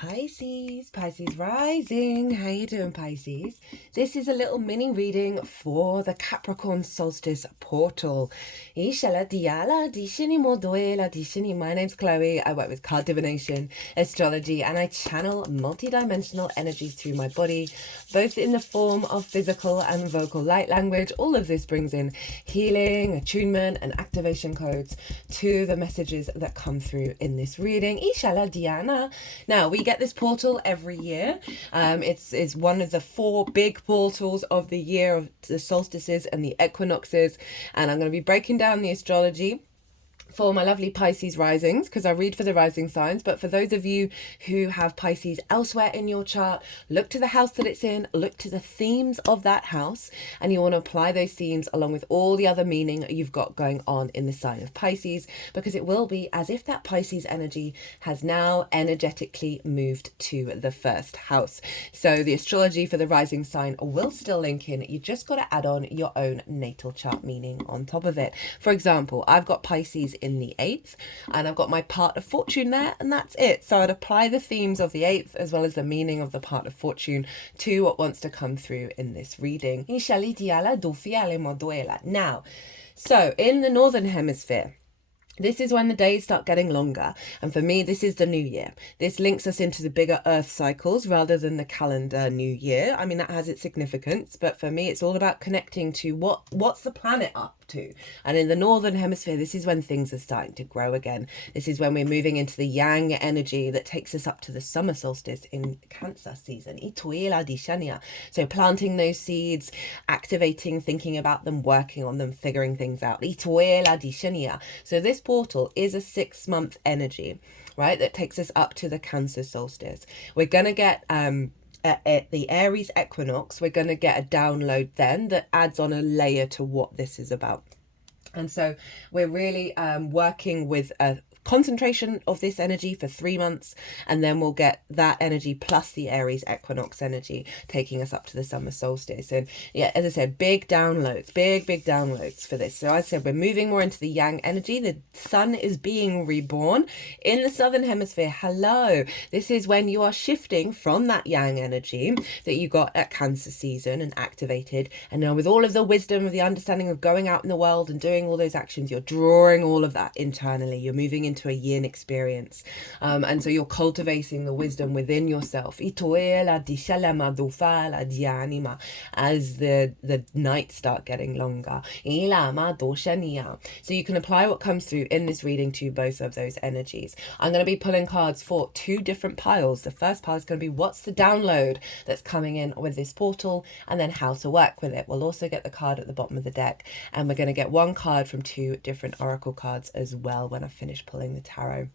Pisces rising. How you doing, Pisces? This is a little mini reading for the Capricorn solstice portal. My name's Chloe. I work with card divination, astrology, and I channel multidimensional energies through my body, both in the form of physical and vocal light language. All of this brings in healing, attunement, and activation codes to the messages that come through in this reading. Now, we get this portal every year. It's one of the 4 big portals of the year, of the solstices and the equinoxes. And I'm going to be breaking down the astrology for my lovely Pisces risings, because I read for the rising signs. But for those of you who have Pisces elsewhere in your chart, look to the house that it's in, look to the themes of that house, and you want to apply those themes along with all the other meaning you've got going on in the sign of Pisces, because it will be as if that Pisces energy has now energetically moved to the first house. So the astrology for the rising sign will still link in. You just got to add on your own natal chart meaning on top of it. For example, I've got Pisces in the 8th, and I've got my part of fortune there, and that's it. So I'd apply the themes of the 8th as well as the meaning of the part of fortune to what wants to come through in this reading. Now, so in the northern hemisphere, this is when the days start getting longer. And for me, this is the new year. This links us into the bigger earth cycles rather than the calendar new year. I mean, that has its significance, but for me, it's all about connecting to what's the planet up to. And in the northern hemisphere, this is when things are starting to grow again. This is when we're moving into the yang energy that takes us up to the summer solstice in Cancer season. So planting those seeds, activating, thinking about them, working on them, figuring things out. So this portal is a 6-month energy, right, that takes us up to the Cancer solstice. We're going to get at the Aries equinox, we're going to get a download then that adds on a layer to what this is about. And so we're really working with a concentration of this energy for 3 months, and then we'll get that energy plus the Aries equinox energy taking us up to the summer solstice. And yeah, as I said, big downloads for this. So I said we're moving more into the yang energy. The sun is being reborn in the southern hemisphere. Hello, this is when you are shifting from that yang energy that you got at Cancer season and activated, and now with all of the wisdom of the understanding of going out in the world and doing all those actions, you're drawing all of that internally. You're moving into a yin experience, and so you're cultivating the wisdom within yourself as the nights start getting longer. So you can apply what comes through in this reading to both of those energies. I'm going to be pulling cards for 2 different piles. The first pile is going to be what's the download that's coming in with this portal, and then how to work with it. We'll also get the card at the bottom of the deck, and we're going to get 1 card from 2 different oracle cards as well when I finish pulling the tarot.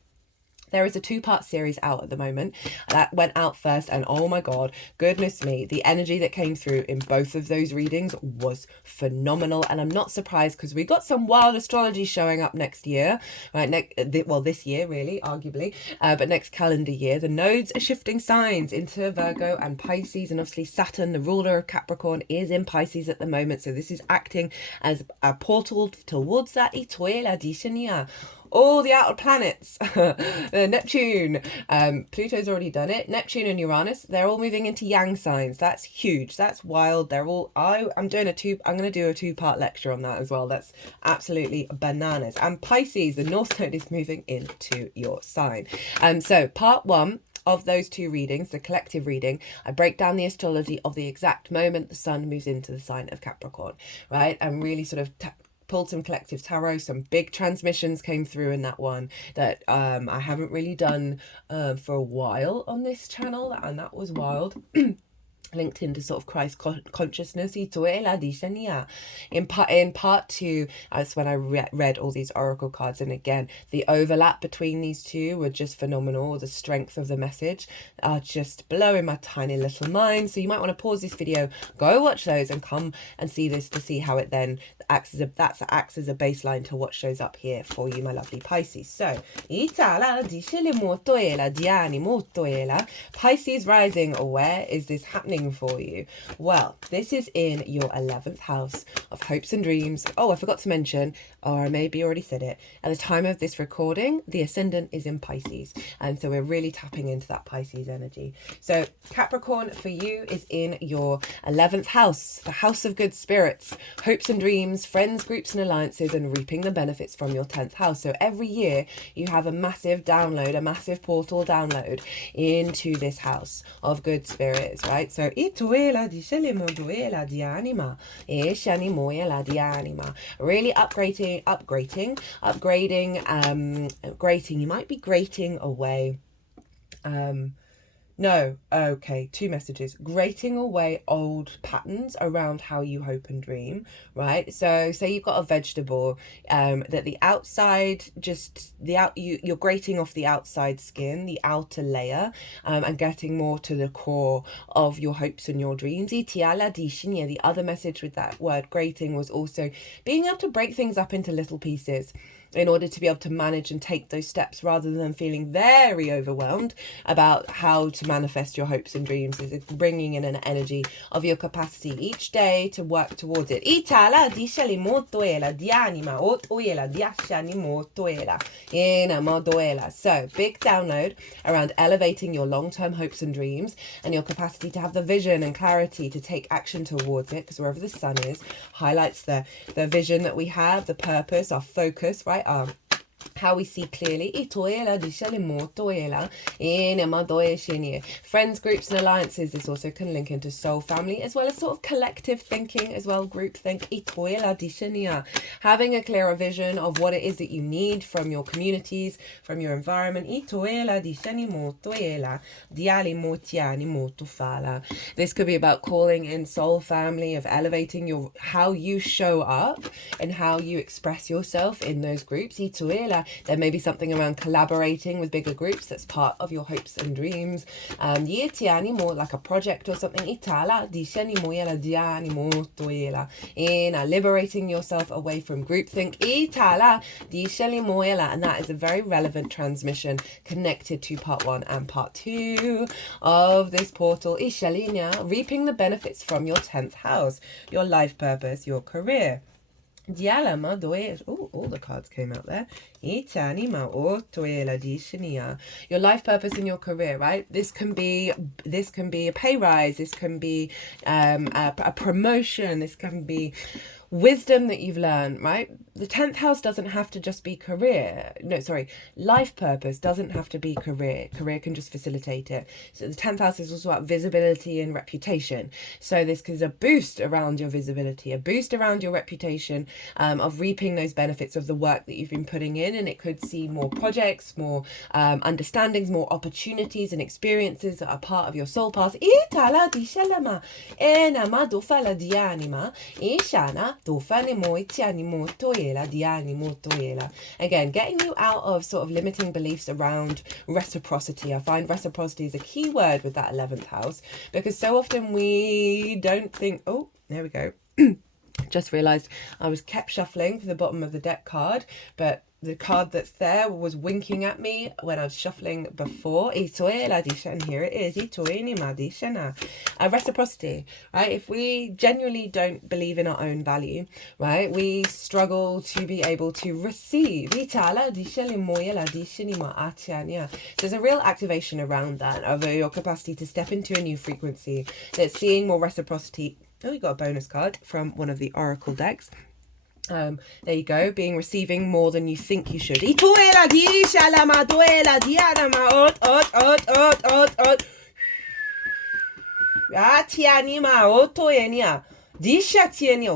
There is a 2-part series out at the moment. That went out first, and oh my god, goodness me, the energy that came through in both of those readings was phenomenal. And I'm not surprised, because we got some wild astrology showing up next year, right? Well, this year really, arguably, but next calendar year. The nodes are shifting signs into Virgo and Pisces, and obviously Saturn, the ruler of Capricorn, is in Pisces at the moment. So this is acting as a portal towards that Itoela Dishania. All the outer planets, Neptune, Pluto's already done it. Neptune and Uranus, they're all moving into yang signs. That's huge. That's wild. They're all. I'm going to do a 2-part lecture on that as well. That's absolutely bananas. And Pisces, the North Node, is moving into your sign. So part 1 of those 2 readings, the collective reading, I break down the astrology of the exact moment the sun moves into the sign of Capricorn, right? And really sort of pulled some collective tarot. Some big transmissions came through in that one that I haven't really done for a while on this channel, and that was wild. Linked into sort of Christ consciousness. In part 2, that's when I read all these oracle cards, and again, the overlap between these 2 were just phenomenal. The strength of the message are just blowing my tiny little mind. So you might want to pause this video, go watch those, and come and see this to see how it then acts as a baseline to what shows up here for you, my lovely Pisces. So Pisces rising, where is this happening doing for you? Well, this is in your 11th house of hopes and dreams. Oh, I forgot to mention, or I maybe already said it, at the time of this recording, the ascendant is in Pisces. And so we're really tapping into that Pisces energy. So Capricorn for you is in your 11th house, the house of good spirits, hopes and dreams, friends, groups and alliances, and reaping the benefits from your 10th house. So every year you have a massive download, a massive portal download into this house of good spirits, right? So really upgrading. You might be grating away. No, okay, two messages. Grating away old patterns around how you hope and dream, right? So say you've got a vegetable that the outside, you're grating off the outside skin, the outer layer, and getting more to the core of your hopes and your dreams. The other message with that word grating was also being able to break things up into little pieces in order to be able to manage and take those steps rather than feeling very overwhelmed about how to manifest your hopes and dreams. Is bringing in an energy of your capacity each day to work towards it. So big download around elevating your long-term hopes and dreams and your capacity to have the vision and clarity to take action towards it, because wherever the sun is highlights the vision that we have, the purpose, our focus, right? How we see clearly. Friends, groups and alliances. This also can link into soul family as well as sort of collective thinking as well, group think. Having a clearer vision of what it is that you need from your communities, from your environment. This could be about calling in soul family, of elevating how you show up and how you express yourself in those groups. There may be something around collaborating with bigger groups that's part of your hopes and dreams. More like a project or something. Liberating yourself away from groupthink. And that is a very relevant transmission connected to part 1 and part 2 of this portal. Reaping the benefits from your 10th house, your life purpose, your career. All the cards came out there. Your life purpose in your career, right? This can be a pay rise. This can be a promotion. This can be wisdom that you've learned, right? The 10th house doesn't have to just be career. No, sorry. Life purpose doesn't have to be career. Career can just facilitate it. So the 10th house is also about visibility and reputation. So this is a boost around your visibility, a boost around your reputation, of reaping those benefits of the work that you've been putting in. And it could see more projects, more understandings, more opportunities and experiences that are part of your soul path. Again, getting you out of sort of limiting beliefs around reciprocity. I find reciprocity is a key word with that 11th house, because so often we don't think, oh, there we go. Just realised I was kept shuffling for the bottom of the deck card, but the card that's there was winking at me when I was shuffling before. And here it is. Reciprocity, right? If we genuinely don't believe in our own value, right, we struggle to be able to receive. So there's a real activation around that, of your capacity to step into a new frequency that's seeing more reciprocity. Oh, you got a bonus card from one of the oracle decks. There you go, receiving more than you think you should. Oh,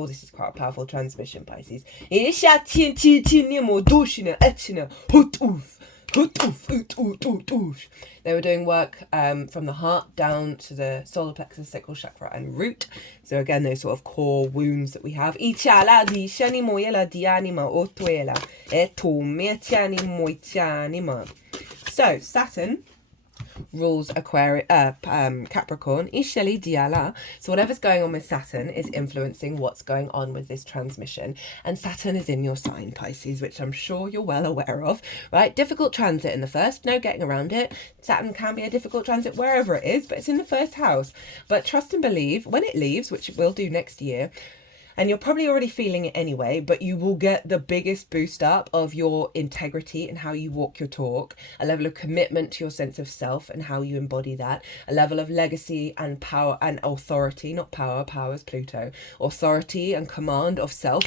this is quite a powerful transmission, Pisces. They were doing work from the heart down to the solar plexus, sacral chakra and root. So again, those sort of core wounds that we have. So Saturn rules Capricorn. Isheli diala. So whatever's going on with Saturn is influencing what's going on with this transmission. And Saturn is in your sign, Pisces, which I'm sure you're well aware of, right? Difficult transit in the first, no getting around it. Saturn can be a difficult transit wherever it is, but it's in the first house. But trust and believe, when it leaves, which it will do next year, and you're probably already feeling it anyway, but you will get the biggest boost up of your integrity and how you walk your talk, a level of commitment to your sense of self and how you embody that, a level of legacy and power and authority, not power, power is Pluto, authority and command of self.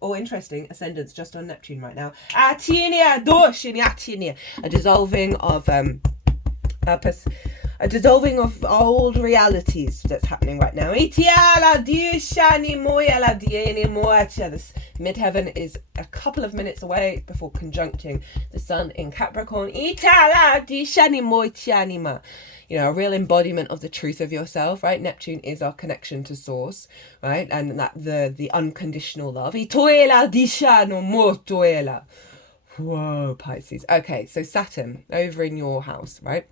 Oh, interesting. Ascendant's just on Neptune right now. A dissolving of a dissolving of old realities that's happening right now. This midheaven is a couple of minutes away before conjuncting the sun in Capricorn. You know, a real embodiment of the truth of yourself, right? Neptune is our connection to source, right? And that the unconditional love. Whoa, Pisces. Okay, so Saturn over in your house, right?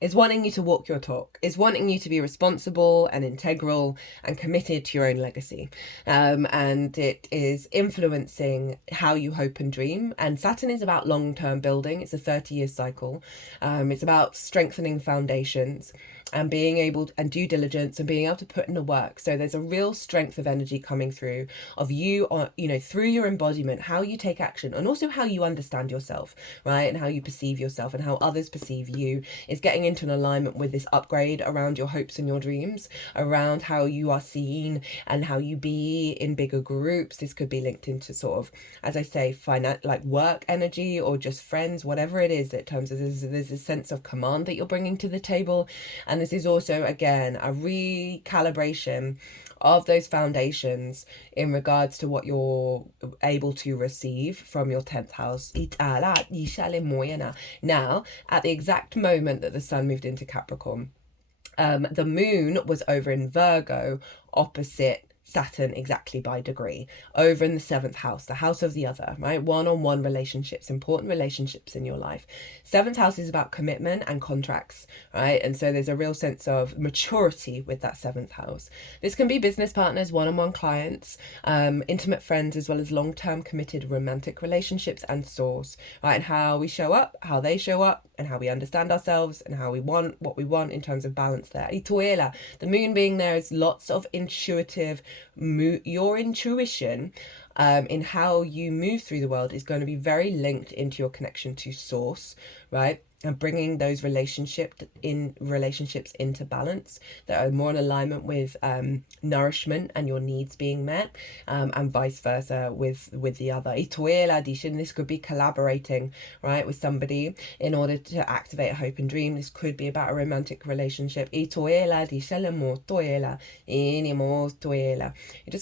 Is wanting you to walk your talk, is wanting you to be responsible and integral and committed to your own legacy. And it is influencing how you hope and dream. And Saturn is about long-term building. It's a 30-year cycle. It's about strengthening foundations and being able to, and due diligence and being able to put in the work. So there's a real strength of energy coming through of you, you know, through your embodiment, how you take action and also how you understand yourself, right? And how you perceive yourself and how others perceive you is getting into an alignment with this upgrade around your hopes and your dreams, around how you are seen and how you be in bigger groups. This could be linked into sort of, as I say, like work energy or just friends, whatever it is, that terms of there's a sense of command that you're bringing to the table. And this is also, again, a recalibration of those foundations in regards to what you're able to receive from your 10th house. Now, at the exact moment that the sun moved into Capricorn, the moon was over in Virgo opposite Saturn exactly by degree, over in the 7th house, the house of the other, right? One-on-one relationships, important relationships in your life. 7th house is about commitment and contracts, right? And so there's a real sense of maturity with that 7th house. This can be business partners, one-on-one clients, intimate friends, as well as long-term committed romantic relationships and source, right? And how we show up, how they show up, and how we understand ourselves and how we want what we want in terms of balance there. The moon being there is lots of intuitive, your intuition in how you move through the world is going to be very linked into your connection to source, right? And bringing those relationships into balance that are more in alignment with nourishment and your needs being met, and vice versa with the other. This could be collaborating, right, with somebody in order to activate a hope and dream. This could be about a romantic relationship. You're just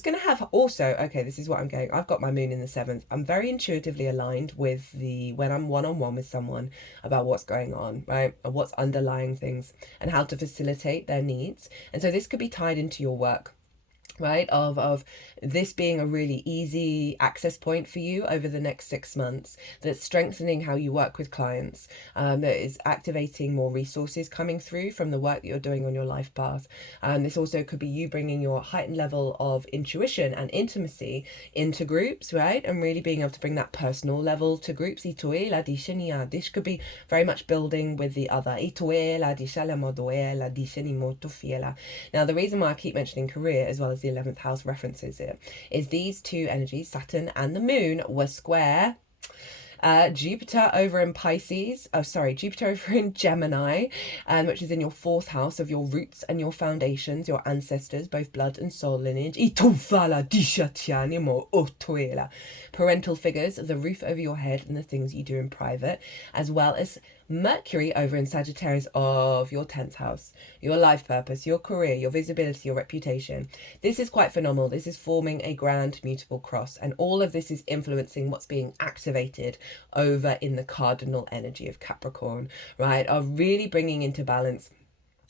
going to have also, okay, this is what I'm going. I've got my moon in the 7th. I'm very intuitively aligned with when I'm one-on-one with someone about what's going on, right? And what's underlying things and how to facilitate their needs. And so this could be tied into your work, right? Of this being a really easy access point for you over the next 6 months, that's strengthening how you work with clients, that is activating more resources coming through from the work that you're doing on your life path. This also could be you bringing your heightened level of intuition and intimacy into groups, right? And really being able to bring that personal level to groups. This could be very much building with the other. Now, the reason why I keep mentioning career as well as the 11th house references it is these two energies, Saturn and the moon, were square Jupiter over in Jupiter over in Gemini, which is in your 4th house of your roots and your foundations, your ancestors, both blood and soul lineage. Parental figures, the roof over your head and the things you do in private, as well as Mercury over in Sagittarius of your 10th house, your life purpose, your career, your visibility, your reputation. This is quite phenomenal. This is forming a grand mutable cross, and all of this is influencing what's being activated over in the cardinal energy of Capricorn, right? Of really bringing into balance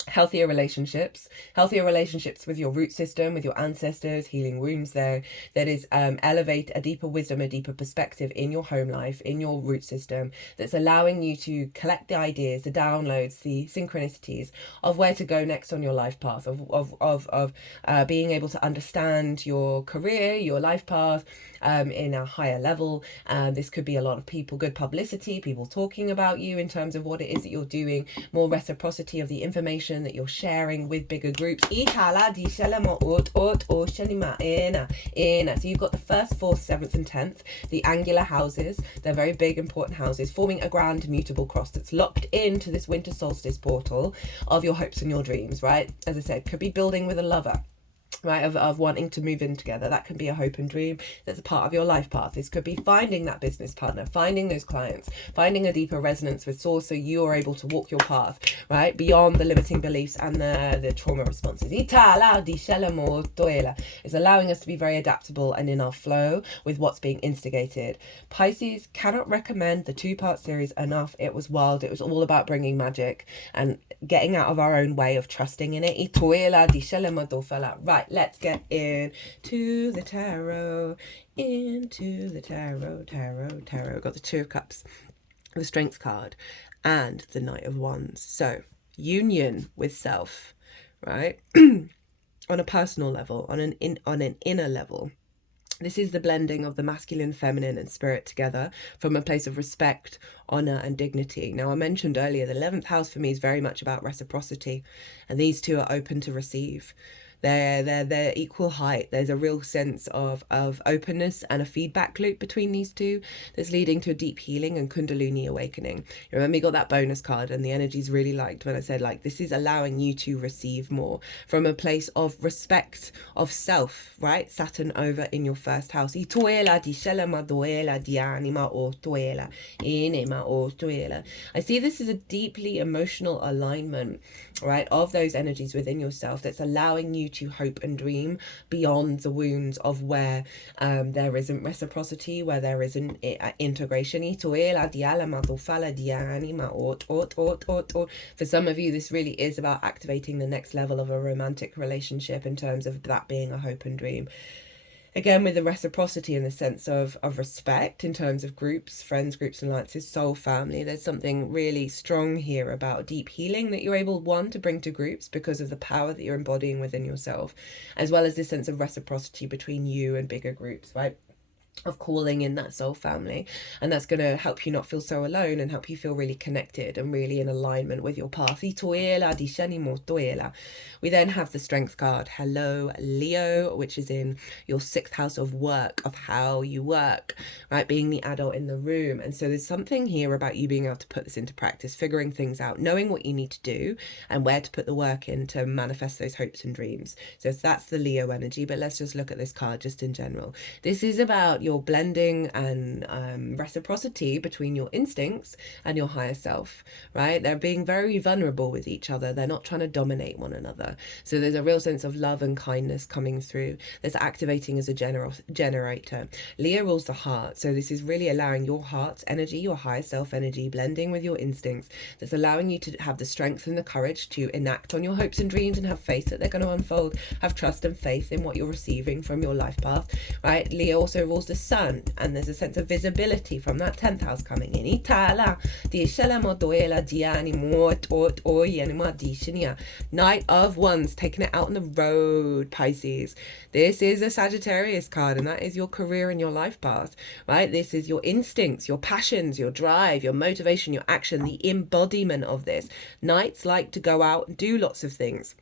healthier relationships with your root system, with your ancestors, healing wounds there. That is elevate a deeper wisdom, a deeper perspective in your home life, in your root system, that's allowing you to collect the ideas, the downloads, the synchronicities of where to go next on your life path, of being able to understand your career, your life path in a higher level. This could be a lot of people, good publicity, people talking about you in terms of what it is that you're doing, more reciprocity of the information that you're sharing with bigger groups. So you've got the 1st, 4th, 7th and 10th, the angular houses. They're very big, important houses, forming a grand mutable cross that's locked into this winter solstice portal of your hopes and your dreams, right? As I said, could be building with a lover, right, of wanting to move in together. That can be a hope and dream that's a part of your life path. This could be finding that business partner, finding those clients, finding a deeper resonance with source so you are able to walk your path, right, beyond the limiting beliefs and the trauma responses. It's allowing us to be very adaptable and in our flow with what's being instigated. Pisces, cannot recommend the 2-part series enough. It was wild. It was all about bringing magic and getting out of our own way of trusting in it. Right, let's get into the tarot. Tarot. Got the 2 of Cups, the Strength card, and the Knight of Wands. So, union with self, right? On a personal level, on an inner level. This is the blending of the masculine, feminine and spirit together from a place of respect, honor and dignity. Now, I mentioned earlier, the 11th house for me is very much about reciprocity, and these two are open to receive. They're equal height. There's a real sense of openness and a feedback loop between these two that's leading to a deep healing and kundalini awakening. You remember, you got that bonus card and the energy's really liked when I said, like, this is allowing you to receive more from a place of respect of self, right? Saturn over in your 1st house. I see this as a deeply emotional alignment, right, of those energies within yourself that's allowing you to hope and dream beyond the wounds of where there isn't reciprocity, where there isn't integration. For some of you, this really is about activating the next level of a romantic relationship in terms of that being a hope and dream. Again, with the reciprocity and the sense of respect in terms of groups, friends, groups, and alliances, soul, family. There's something really strong here about deep healing that you're able, one, to bring to groups because of the power that you're embodying within yourself, as well as this sense of reciprocity between you and bigger groups, right? Of calling in that soul family, and that's going to help you not feel so alone and help you feel really connected and really in alignment with your path. We then have the Strength card. Hello, Leo, which is in your 6th house of work, of how you work, right? Being the adult in the room. And so there's something here about you being able to put this into practice, figuring things out, knowing what you need to do and where to put the work in to manifest those hopes and dreams. So that's the Leo energy, but let's just look at this card just in general. This is about your blending and reciprocity between your instincts and your higher self, right? They're being very vulnerable with each other. They're not trying to dominate one another. So there's a real sense of love and kindness coming through that's activating as a generator. Leo rules the heart. So this is really allowing your heart's energy, your higher self energy, blending with your instincts. That's allowing you to have the strength and the courage to enact on your hopes and dreams and have faith that they're going to unfold. Have trust and faith in what you're receiving from your life path, right? Leo also rules the sun, and there's a sense of visibility from that 10th house coming in. Knight of Wands, taking it out on the road, Pisces. This is a Sagittarius card, and that is your career and your life path, right? This is your instincts, your passions, your drive, your motivation, your action, the embodiment of this. Knights like to go out and do lots of things.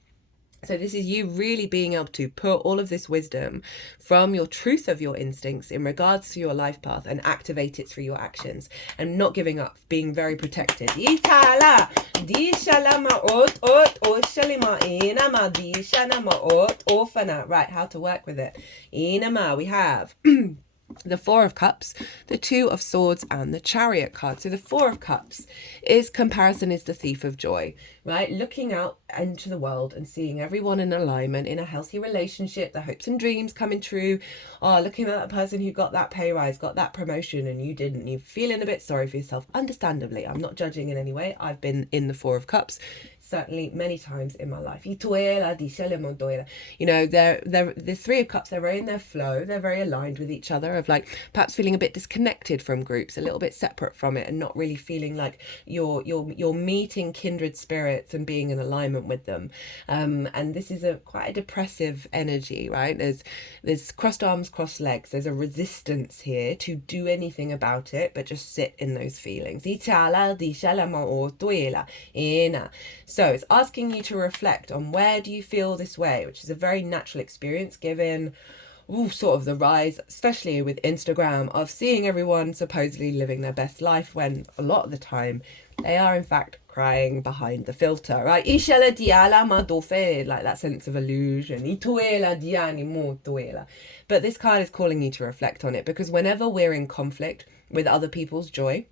So this is you really being able to put all of this wisdom from your truth of your instincts in regards to your life path and activate it through your actions and not giving up, being very protected. Right, how to work with it. We have the 4 of Cups, the 2 of Swords, and the Chariot card. So the 4 of Cups is comparison is the thief of joy, right? Looking out into the world and seeing everyone in alignment, in a healthy relationship, the hopes and dreams coming true. Oh, looking at that person who got that pay rise, got that promotion, and you didn't. You're feeling a bit sorry for yourself. Understandably, I'm not judging in any way. I've been in the 4 of Cups. certainly many times in my life. You know, the Three of Cups, they're very in their flow, they're very aligned with each other, of like perhaps feeling a bit disconnected from groups, a little bit separate from it, and not really feeling like you're meeting kindred spirits and being in alignment with them. And this is quite a depressive energy, right? There's crossed arms, crossed legs. There's a resistance here to do anything about it, but just sit in those feelings. So it's asking you to reflect on, where do you feel this way, which is a very natural experience given sort of the rise, especially with Instagram, of seeing everyone supposedly living their best life, when a lot of the time they are in fact crying behind the filter, right? Like that sense of illusion. But this card is calling you to reflect on it, because whenever we're in conflict with other people's joy,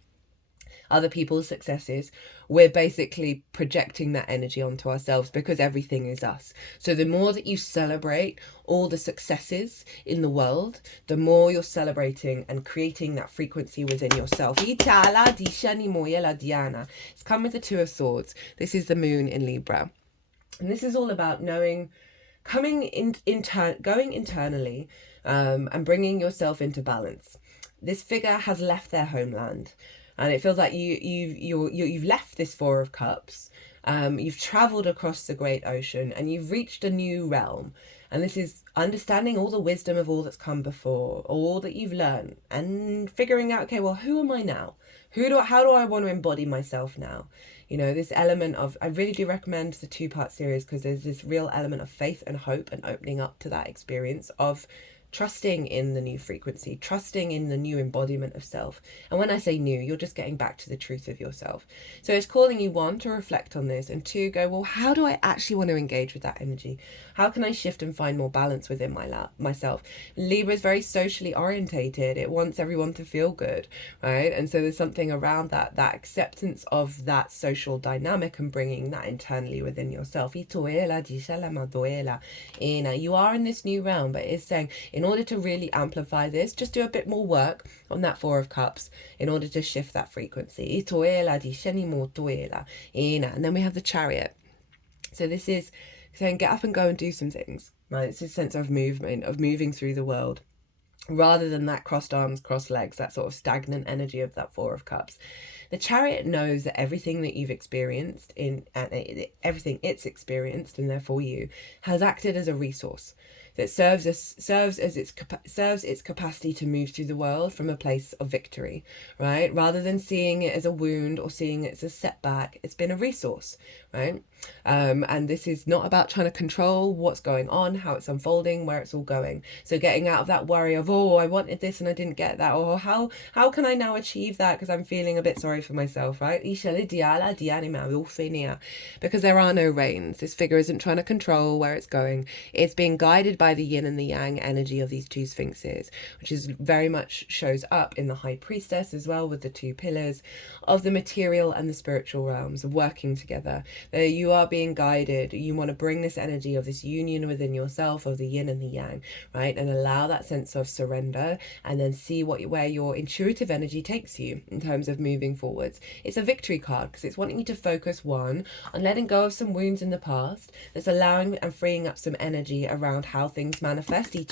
other people's successes, we're basically projecting that energy onto ourselves, because everything is us. So the more that you celebrate all the successes in the world, the more you're celebrating and creating that frequency within yourself. It's come with the Two of Swords. This is the moon in Libra. And this is all about knowing, going internally, and bringing yourself into balance. This figure has left their homeland. And it feels like you've left this Four of Cups. You've travelled across the great ocean, and you've reached a new realm. And this is understanding all the wisdom of all that's come before, all that you've learned, and figuring out, okay, well, who am I now? How do I want to embody myself now? You know, this element of, I really do recommend the 2-part series, because there's this real element of faith and hope and opening up to that experience of trusting in the new frequency, trusting in the new embodiment of self. And when I say new, you're just getting back to the truth of yourself. So it's calling you, 1, to reflect on this, and 2, go, well, how do I actually want to engage with that energy? How can I shift and find more balance within myself? Libra is very socially orientated. It wants everyone to feel good, right? And so there's something around that acceptance of that social dynamic and bringing that internally within yourself. You are in this new realm, but it's saying, in order to really amplify this, just do a bit more work on that Four of Cups in order to shift that frequency. And then we have the Chariot. So this is saying, get up and go and do some things, right? It's a sense of movement, of moving through the world, rather than that crossed arms, crossed legs, that sort of stagnant energy of that Four of Cups. The Chariot knows that everything that you've experienced everything it's experienced, and therefore you, has acted as a resource that serves its capacity to move through the world from a place of victory, right? Rather than seeing it as a wound or seeing it as a setback, it's been a resource, right? And this is not about trying to control what's going on, how it's unfolding, where it's all going. So getting out of that worry of, oh, I wanted this and I didn't get that, or how can I now achieve that because I'm feeling a bit sorry for myself, right? Because there are no reins. This figure isn't trying to control where it's going. It's being guided by the yin and the yang energy of these 2 sphinxes, which is very much shows up in the High Priestess as well, with the 2 pillars of the material and the spiritual realms working together. You are being guided. You want to bring this energy of this union within yourself, of the yin and the yang, right? And allow that sense of surrender, and then see where your intuitive energy takes you in terms of moving forwards. It's a victory card, because it's wanting you to focus, 1, on letting go of some wounds in the past, that's allowing and freeing up some energy around how things manifest. You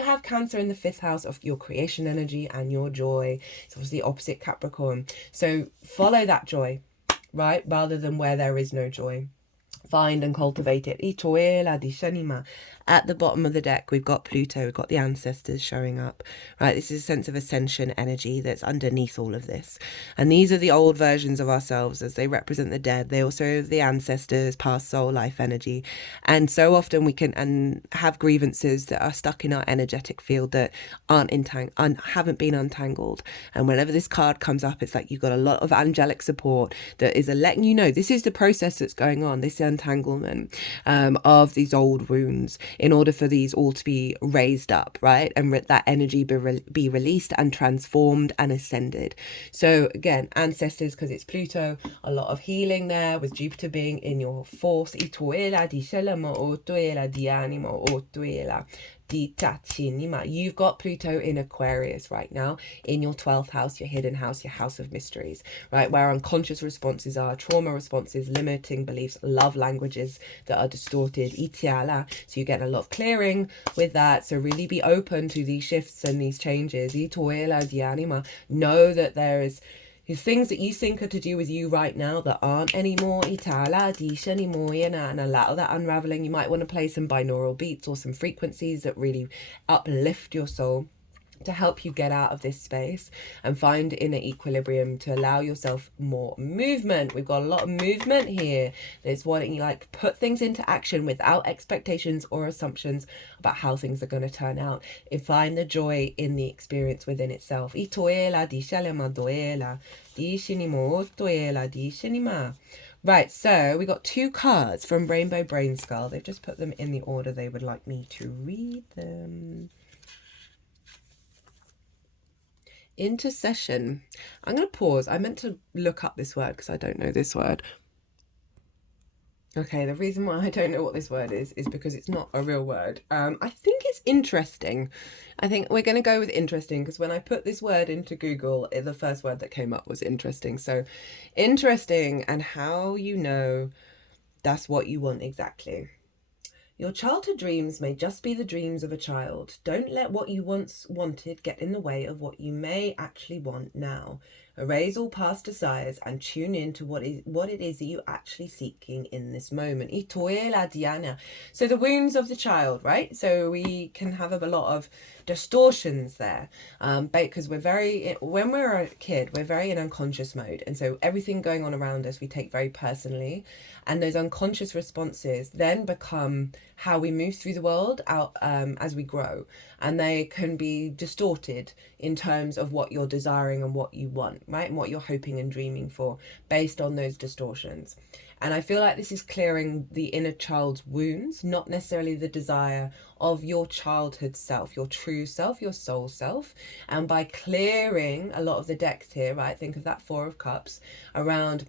have Cancer in the 5th house of your creation energy and your joy. It's obviously opposite Capricorn. So follow that joy, right? Rather than where there is no joy. Find and cultivate it. At the bottom of the deck, we've got Pluto, we've got the ancestors showing up, right? This is a sense of ascension energy that's underneath all of this. And these are the old versions of ourselves as they represent the dead. They also have the ancestors, past soul life energy. And so often we can have grievances that are stuck in our energetic field that haven't been untangled. And whenever this card comes up, it's like you've got a lot of angelic support that is letting you know this is the process that's going on, this untanglement of these old wounds, in order for these all to be raised up, right? And that energy be released and transformed and ascended. So again, ancestors, because it's Pluto, a lot of healing there, with Jupiter being in your 4th. You've got Pluto in Aquarius right now in your 12th house, your hidden house, your house of mysteries, right? Where unconscious responses are, trauma responses, limiting beliefs, love languages that are distorted. So you get a lot of clearing with that. So really be open to these shifts and these changes. Know that there is things that you think are to do with you right now that aren't anymore, and allow that unraveling. You might want to play some binaural beats or some frequencies that really uplift your soul to help you get out of this space and find inner equilibrium, to allow yourself more movement. We've got a lot of movement here. There's wanting you like put things into action without expectations or assumptions about how things are going to turn out, and find the joy in the experience within itself. Right, so we got 2 cards from Rainbow Brainskull. They've just put them in the order they would like me to read them. Intercession. I'm going to pause. I meant to look up this word because I don't know this word. Okay, the reason why I don't know what this word is because it's not a real word. I think it's interesting. I think we're going to go with interesting because when I put this word into Google, the first word that came up was interesting. So interesting, and how you know that's what you want exactly. Your childhood dreams may just be the dreams of a child. Don't let what you once wanted get in the way of what you may actually want now. Erase all past desires and tune in to what it is that you're actually seeking in this moment. So the wounds of the child, right? So we can have a lot of distortions there, because when we're a kid, we're very in unconscious mode, and so everything going on around us we take very personally, and those unconscious responses then become how we move through the world out as we grow, and they can be distorted in terms of what you're desiring and what you want, right, and what you're hoping and dreaming for based on those distortions. And I feel like this is clearing the inner child's wounds, not necessarily the desire of your childhood self, your true self, your soul self. And by clearing a lot of the decks here, right, think of that 4 of Cups around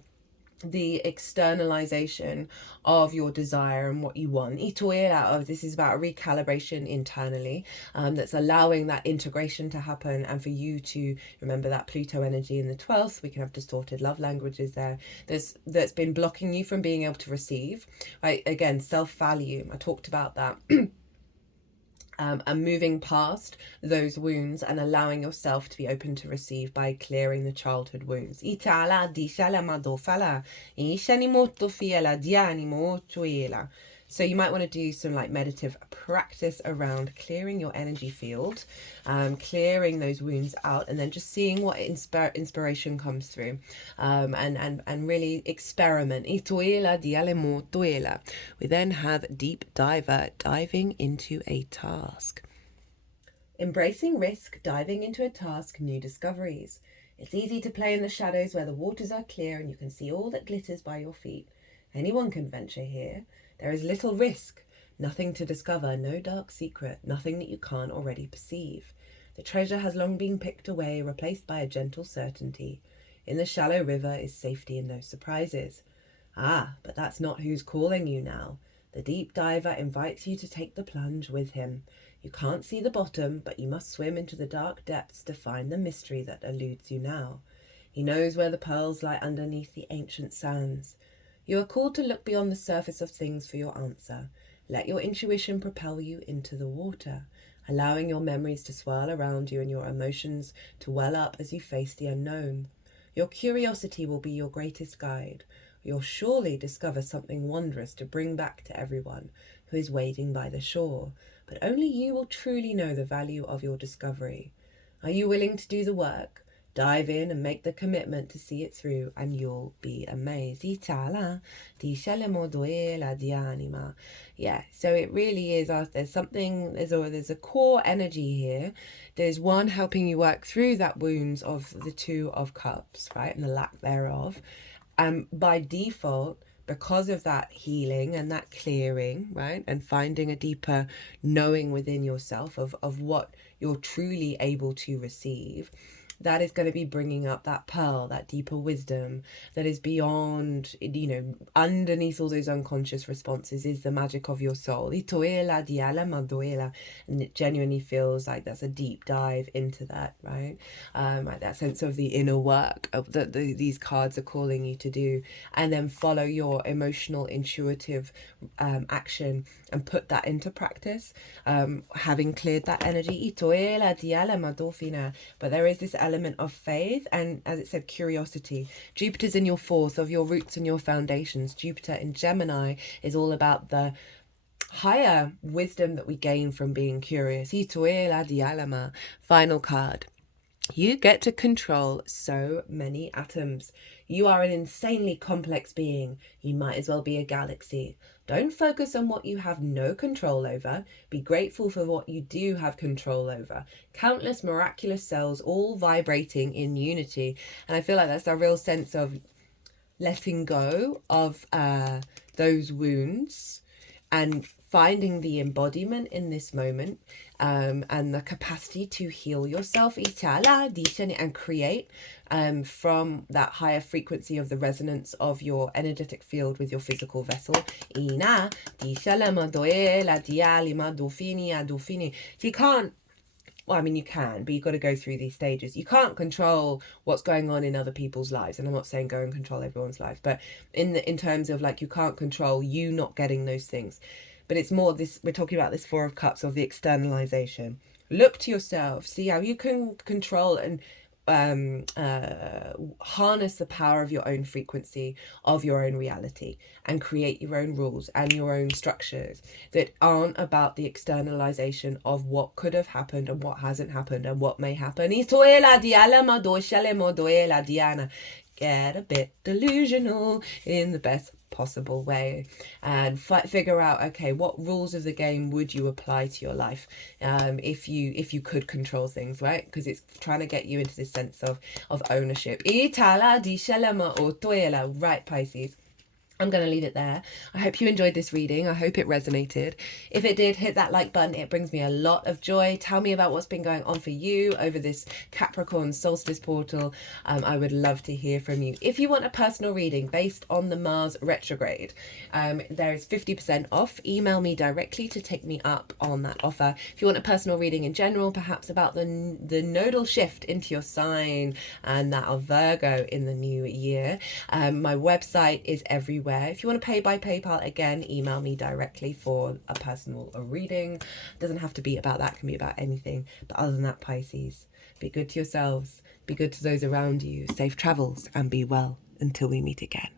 the externalization of your desire and what you want. This is about a recalibration internally, that's allowing that integration to happen, and for you to remember that Pluto energy in the 12th. We can have distorted love languages there that's been blocking you from being able to receive, right? Again, self-value, I talked about that. And moving past those wounds and allowing yourself to be open to receive by clearing the childhood wounds. So you might want to do some like meditative practice around clearing your energy field, clearing those wounds out, and then just seeing what inspiration comes through, and really experiment. We then have Deep Diver, diving into a task. Embracing risk, diving into a task, new discoveries. It's easy to play in the shadows where the waters are clear and you can see all that glitters by your feet. Anyone can venture here. There is little risk, nothing to discover, no dark secret, nothing that you can't already perceive. The treasure has long been picked away, replaced by a gentle certainty. In the shallow river is safety and no surprises. But that's not who's calling you now. The deep diver invites you to take the plunge with him. You can't see the bottom, but you must swim into the dark depths to find the mystery that eludes you now. He knows where the pearls lie underneath the ancient sands. You are called to look beyond the surface of things for your answer. Let your intuition propel you into the water, allowing your memories to swirl around you and your emotions to well up as you face the unknown. Your curiosity will be your greatest guide. You'll surely discover something wondrous to bring back to everyone who is waiting by the shore, but only you will truly know the value of your discovery. Are you willing to do the work? Dive in and make the commitment to see it through, and you'll be amazed. Yeah, so it really is. There's a core energy here. There's one helping you work through that wounds of the 2 of Cups, right, and the lack thereof. By default, because of that healing and that clearing, right, and finding a deeper knowing within yourself of what you're truly able to receive, that is going to be bringing up that pearl, that deeper wisdom that is beyond, you know, underneath all those unconscious responses is the magic of your soul. And it genuinely feels like that's a deep dive into that, right? Like that sense of the inner work that these cards are calling you to do, and then follow your emotional, intuitive action and put that into practice, having cleared that energy. But there is this element of faith and, as it said, curiosity. Jupiter's in your fourth, of your roots and your foundations. Jupiter in Gemini is all about the higher wisdom that we gain from being curious. Final card. You get to control so many atoms. You are an insanely complex being. You might as well be a galaxy. Don't focus on what you have no control over. Be grateful for what you do have control over. Countless miraculous cells all vibrating in unity. And I feel like that's a real sense of letting go of those wounds and finding the embodiment in this moment, and the capacity to heal yourself and create from that higher frequency of the resonance of your energetic field with your physical vessel. So you can't, well, I mean, you can, but you've got to go through these stages. You can't control what's going on in other people's lives. And I'm not saying go and control everyone's life, but in terms of, like, you can't control you not getting those things. But it's more this, we're talking about this Four of Cups, of the externalization. Look to yourself, see how you can control and harness the power of your own frequency, of your own reality, and create your own rules and your own structures that aren't about the externalization of what could have happened and what hasn't happened and what may happen. Get a bit delusional in the best possible way, and figure out, okay, what rules of the game would you apply to your life if you could control things, right? Because it's trying to get you into this sense of ownership. Right, Pisces, I'm going to leave it there. I hope you enjoyed this reading. I hope it resonated. If it did, hit that like button. It brings me a lot of joy. Tell me about what's been going on for you over this Capricorn solstice portal. I would love to hear from you. If you want a personal reading based on the Mars retrograde, there is 50% off. Email me directly to take me up on that offer. If you want a personal reading in general, perhaps about the nodal shift into your sign and that of Virgo in the new year, my website is everywhere. If you want to pay by PayPal, again, email me directly for a personal reading. Doesn't have to be about that, can be about anything. But other than that, Pisces, be good to yourselves, be good to those around you, safe travels, and be well until we meet again.